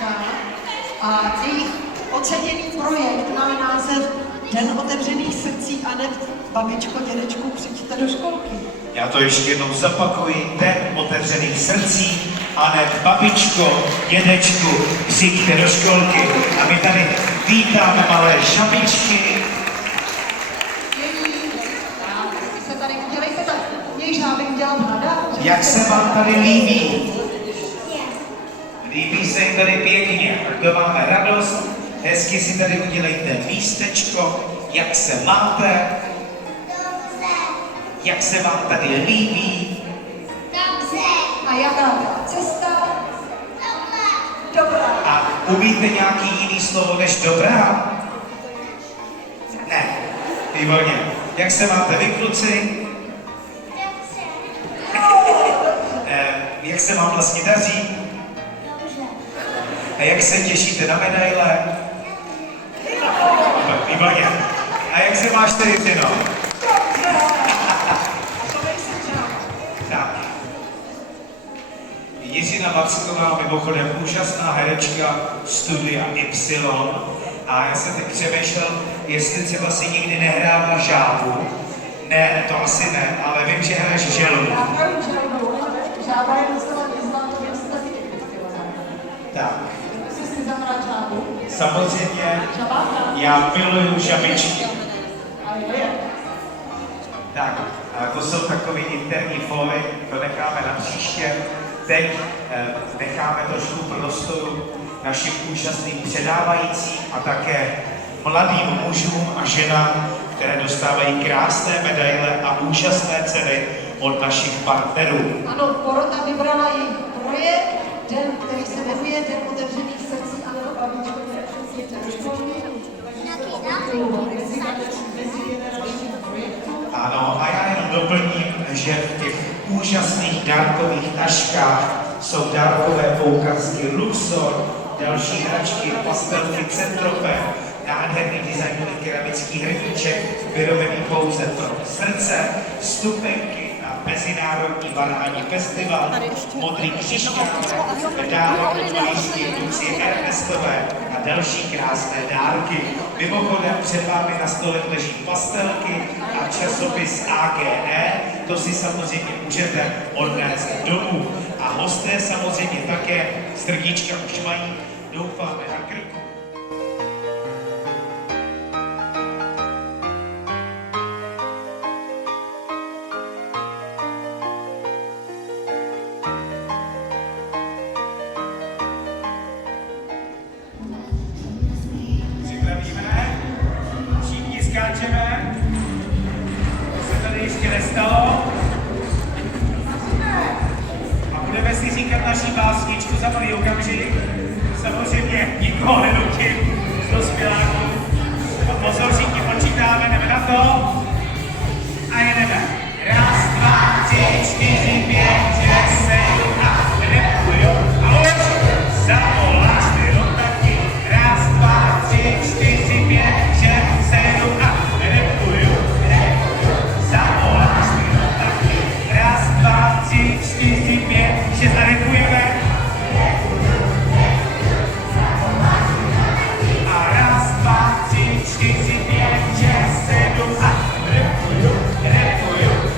Haška a jejich oceněný projekt má název Den otevřených srdcí a hned babičko, dědečku, přijďte do školky. Já to ještě jednou zapakuji, Den otevřených srdcí a hned babičko, dědečku, přijďte do školky. A my tady vítáme malé žabičky. Jak se vám tady líbí? Líbí se jim tady pěkně, tak to máme radost. Hezky si tady udělejte místečko. Jak se máte? Dobře. Jak se vám tady líbí? Dobře. A jaká byla cesta? Dobrá. Dobrá. A umíte nějaký jiný slovo než dobrá? Ne. Výborně. Jak se máte vy, kluci? Dobře. Jak se vám vlastně daří? Dobře. A jak se těšíte na medaile? Výborně. A jak se máš tedy, syno? Tak. Jiřina Macková, mimochodem úžasná herečka Studia Y. A já jsem teď přemýšlel, jestli třeba si nikdy nehrála žábu. Ne, to asi ne, ale vím, že hraješ želvu. Já hraju želvu, žába je docela neznámá, to jsem taky někdy chtěla zahrát. Tak. Jsi zahrát žábu? Samozřejmě, Žabáka? já miluju žabičky. Ale jo je. Tak, a to jsou takové interní fóry, to necháme na příště. Teď necháme trošku prostoru našim úžasným předávajícím a také mladým mužům a ženám, které dostávají krásné medaile a úžasné ceny od našich partnerů. Ano, porota vybrala jejich projekt, den, který se jmenuje Den otevřených srdcí a nebo babičko, dědečku, do školky. Ano, a já jenom doplním, že v těch úžasných dárkových taškách jsou dárkové poukazky Luxor, další hračky, pastelky Centrope, nádherný designový keramický hrníček, vyrobený pouze pro srdce, vstupenky na Mezinárodní banální festival, modrý křišťák, dále od malířky Lucie Ernestové a další krásné dárky. Mimochodem před vámi na stole leží pastelky a časopis AGE, to si samozřejmě můžete odnést domů. A hosté samozřejmě také srdíčka už mají, doufáme, na krku. Připravíme, všichni skáčeme, to se tady ještě nestalo. A budeme si říkat naší básničku za malý okamžik. Samozřejmě nikoho nenutím z dospěláků. A pozor, všichni počítáme, jdeme na to. A jedeme. Raz, dva, 3, 4, 5, 6, 7 a repuju. A už zavoláš ty taky. Raz, dva, 3, 4, 5, 6, 7 a repuju. Zavoláš ty taky. Raz, dva, 3, 4, 5, 6 a repujeme. A raz, dva, 3, 4, 5, 6, 7 a repuju,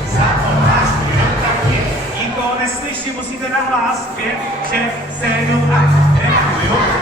zavoláš ty taky. Nikoho neslyším, musíte nahlas. 5, 6, 7 a repuju.